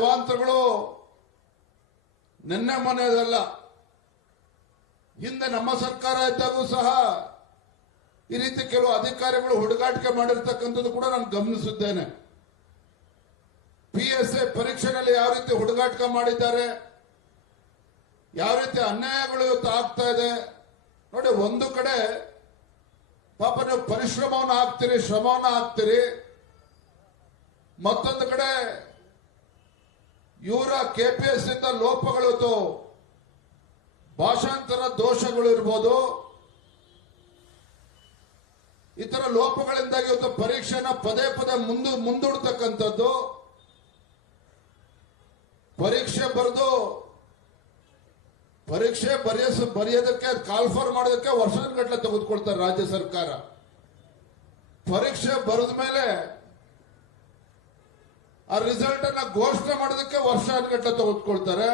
ಅವಾಂತರಗಳು ನಿನ್ನೆ ಮನೆಯದಲ್ಲ ಹಿಂದೆ ನಮ್ಮ ಸರ್ಕಾರ ಇದ್ದಾಗೂ ಸಹ ಈ ರೀತಿ ಕೆಲವು ಅಧಿಕಾರಿಗಳು ಹುಡುಗಾಟಿಕೆ ಮಾಡಿರ್ತಕ್ಕಂಥದ್ದು ಕೂಡ ನಾನು ಗಮನಿಸಿದ್ದೇನೆ ಪಿ ಎಸ್ ಎ ಪರೀಕ್ಷೆನಲ್ಲಿ ಯಾವ ರೀತಿ ಹುಡುಗಾಟಿಕೆ ಮಾಡಿದ್ದಾರೆ ಯಾವ ರೀತಿ ಅನ್ಯಾಯಗಳು ಆಗ್ತಾ ಇದೆ ನೋಡಿ ಒಂದು ಕಡೆ ಪಾಪ ನೀವು ಪರಿಶ್ರಮವನ್ನು ಹಾಕ್ತೀರಿ ಶ್ರಮವನ್ನು ಹಾಕ್ತೀರಿ ಮತ್ತೊಂದು ಕಡೆ ಇವರ ಕೆಪಿಎಸ್ ಇಂದ ಲೋಪಗಳು ಭಾಷಾಂತರ ದೋಷಗಳು ಇರ್ಬೋದು. ಇತರ ಲೋಪಗಳಿಂದಾಗಿ ಇವತ್ತು ಪರೀಕ್ಷೆನ ಪದೇ ಪದೇ ಮುಂದು ಮುಂದೂಡ್ತಕ್ಕಂಥದ್ದು. ಪರೀಕ್ಷೆ ಬರೆದು, ಪರೀಕ್ಷೆ ಬರೆಯ ಬರೆಯೋದಕ್ಕೆ ಕಾಲ್ಫರ್ ಮಾಡೋದಕ್ಕೆ ವರ್ಷದ ಗಟ್ಟಲೆ ತೆಗೆದುಕೊಳ್ತಾರೆ ರಾಜ್ಯ ಸರ್ಕಾರ. ಪರೀಕ್ಷೆ ಬರೆದ ಮೇಲೆ ಆ ರಿಸಲ್ಟ್ ಅನ್ನ ಘೋಷಣೆ ಮಾಡೋದಕ್ಕೆ ವರ್ಷ ಗಂಟೆ ತೆಗೆದುಕೊಳ್ತಾರೆ.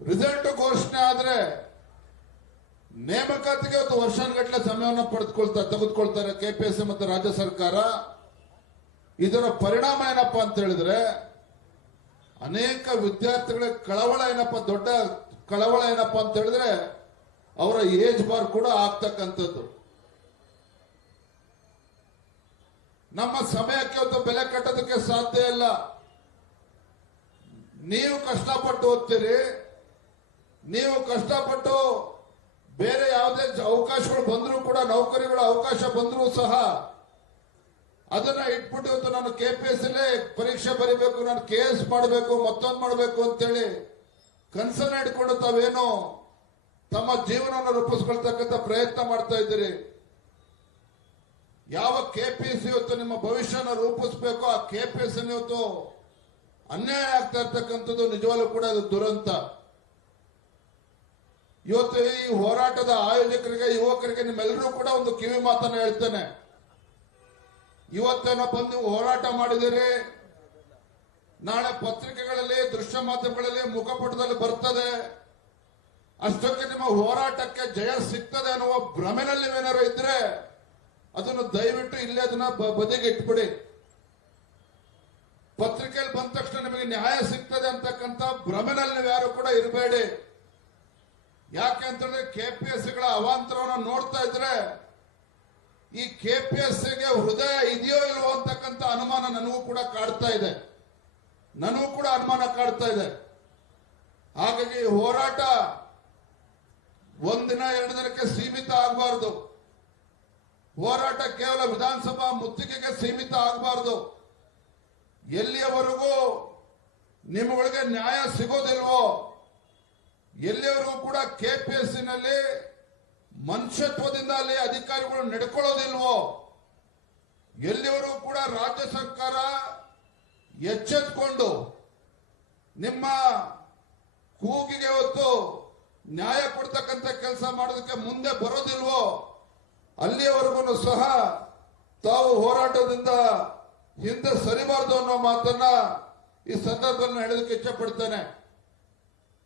ರಿಸಲ್ಟ್ ಘೋಷಣೆ ಆದ್ರೆ ನೇಮಕಾತಿಗೆ ಒಂದು ವರ್ಷಾನುಗಟ್ಟಲೆ ಸಮಯವನ್ನು ಪಡೆದುಕೊಳ್ತಾರೆ ತೆಗೆದುಕೊಳ್ತಾರೆ ಕೆಪಿಎಸ್ಸಿ ಮತ್ತು ರಾಜ್ಯ ಸರ್ಕಾರ. ಇದರ ಪರಿಣಾಮ ಏನಪ್ಪಾ ಅಂತ ಹೇಳಿದ್ರೆ ಅನೇಕ ವಿದ್ಯಾರ್ಥಿಗಳ ಕಳವಳ ಏನಪ್ಪ, ದೊಡ್ಡ ಕಳವಳ ಏನಪ್ಪಾ ಅಂತ ಹೇಳಿದ್ರೆ ಅವರ ಏಜ್ ಬಾರ್ ಕೂಡ ಆಗ್ತಕ್ಕಂಥದ್ದು. ನಮ್ಮ ಸಮಯಕ್ಕೆ ಒಂದು ಬೆಲೆ ಕಟ್ಟೋದಕ್ಕೆ ಸಾಧ್ಯ ಇಲ್ಲ. ನೀವು ಕಷ್ಟಪಟ್ಟು ಓದ್ತೀರಿ, ನೀವು ಕಷ್ಟಪಟ್ಟು ಬೇರೆ ಯಾವುದೇ ಅವಕಾಶಗಳು ಬಂದರೂ ಕೂಡ, ನೌಕರಿಗಳ ಅವಕಾಶ ಬಂದರೂ ಸಹ ಅದನ್ನ ಇಟ್ಬಿಟ್ಟು ಇವತ್ತು ನಾನು ಕೆ ಪಿ ಎಸ್ ಅಲ್ಲೇ ಪರೀಕ್ಷೆ ಬರೀಬೇಕು, ನಾನು ಕೆ ಎಸ್ ಮಾಡಬೇಕು, ಮತ್ತೊಂದು ಮಾಡಬೇಕು ಅಂತೇಳಿ ಕನ್ಸರ್ನ್ ಇಟ್ಕೊಂಡು ತಾವೇನು ತಮ್ಮ ಜೀವನವನ್ನು ರೂಪಿಸ್ಕೊಳ್ತಕ್ಕಂಥ ಪ್ರಯತ್ನ ಮಾಡ್ತಾ ಇದ್ದೀರಿ. ಯಾವ ಕೆ ಪಿ ಸಿ ಇವತ್ತು ನಿಮ್ಮ ಭವಿಷ್ಯನ ರೂಪಿಸಬೇಕು ಆ ಕೆ ಪಿ ಎಸ್ ಇವತ್ತು ಅನ್ಯಾಯ ಆಗ್ತಾ ಇರ್ತಕ್ಕಂಥದ್ದು ನಿಜವಾಗ್ಲೂ ಕೂಡ ಅದು ದುರಂತ. ಇವತ್ತು ಈ ಹೋರಾಟದ ಆಯೋಜಕರಿಗೆ, ಯುವಕರಿಗೆ ನಿಮ್ಮೆಲ್ಲರೂ ಕೂಡ ಒಂದು ಕಿವಿ ಮಾತನ್ನ ಹೇಳ್ತೇನೆ. ಇವತ್ತೇನಪ್ಪ ಬಂದು ನೀವು ಹೋರಾಟ ಮಾಡಿದಿರಿ ನಾಳೆ ಪತ್ರಿಕೆಗಳಲ್ಲಿ, ದೃಶ್ಯ ಮಾಧ್ಯಮಗಳಲ್ಲಿ ಮುಖಪುಟದಲ್ಲಿ ಬರ್ತದೆ. ಅಷ್ಟಕ್ಕೆ ನಿಮ್ಮ ಹೋರಾಟಕ್ಕೆ ಜಯ ಸಿಗ್ತದೆ ಅನ್ನುವ ಭ್ರಮೆನಲ್ಲಿ ಏನಾರು ಇದ್ರೆ ಅದನ್ನು ದಯವಿಟ್ಟು ಇಲ್ಲೇ ಅದನ್ನ ಬದಿಗೆ ಇಟ್ಬಿಡಿ. ಪತ್ರಿಕೆಯಲ್ಲಿ ಬಂದ ತಕ್ಷಣ ನಿಮಗೆ ನ್ಯಾಯ ಸಿಗ್ತದೆ ಅಂತಕ್ಕಂಥ ಭ್ರಮೆನಲ್ಲಿ ನೀವು ಯಾರು ಕೂಡ ಇರಬೇಡಿ. ಯಾಕೆ ಅಂತಂದ್ರೆ ಎಸ್ಗಳ ಅವಾಂತರವನ್ನು ನೋಡ್ತಾ ಇದ್ರೆ ಈ ಕೆಪಿಎಸ್ಗೆ ಹೃದಯ ಇದೆಯೋ ಇಲ್ವೋ ಅಂತಕ್ಕಂಥ ಅನುಮಾನ ನನಗೂ ಕೂಡ ಕಾಡ್ತಾ ಇದೆ. ನನಗೂ ಕೂಡ ಅನುಮಾನ ಕಾಡ್ತಾ ಇದೆ. ಹಾಗಾಗಿ ಹೋರಾಟ ಒಂದಿನ ಎರಡು ದಿನಕ್ಕೆ ಸೀಮಿತ ಆಗಬಾರದು. ಹೋರಾಟ ಕೇವಲ ವಿಧಾನಸಭಾ ಮುತ್ತಿಗೆಗೆ ಸೀಮಿತ ಆಗಬಾರದು. ಎಲ್ಲಿಯವರೆಗೂ ನಿಮ್ಮೊಳಗೆ ನ್ಯಾಯ ಸಿಗೋದಿಲ್ವೋ, ಎಲ್ಲಿಯವರೆಗೂ ಕೂಡ ಕೆಪಿಎಸ್ನಲ್ಲಿ ಮನುಷ್ಯತ್ವದಿಂದ ಅಲ್ಲಿ ಅಧಿಕಾರಿಗಳು ನಡ್ಕೊಳ್ಳೋದಿಲ್ವೋ, ಎಲ್ಲಿವರೆಗೂ ಕೂಡ ರಾಜ್ಯ ಸರ್ಕಾರ ಎಚ್ಚೆತ್ಕೊಂಡು ನಿಮ್ಮ ಕೂಗಿಗೆ ಹೊತ್ತು ನ್ಯಾಯ ಕೊಡ್ತಕ್ಕಂಥ ಕೆಲಸ ಮಾಡೋದಕ್ಕೆ ಮುಂದೆ ಬರೋದಿಲ್ವೋ ಅಲ್ಲಿಯವರೆಗೂ ಸಹ ತಾವು ಹೋರಾಟದಿಂದ ಹಿಂದೆ ಸರಿಬಾರದು ಅನ್ನೋ ಮಾತನ್ನ ಈ ಸಂದರ್ಭದಲ್ಲಿ ಹೇಳೋದಕ್ಕೆ ಇಚ್ಛೆ ಪಡ್ತೇನೆ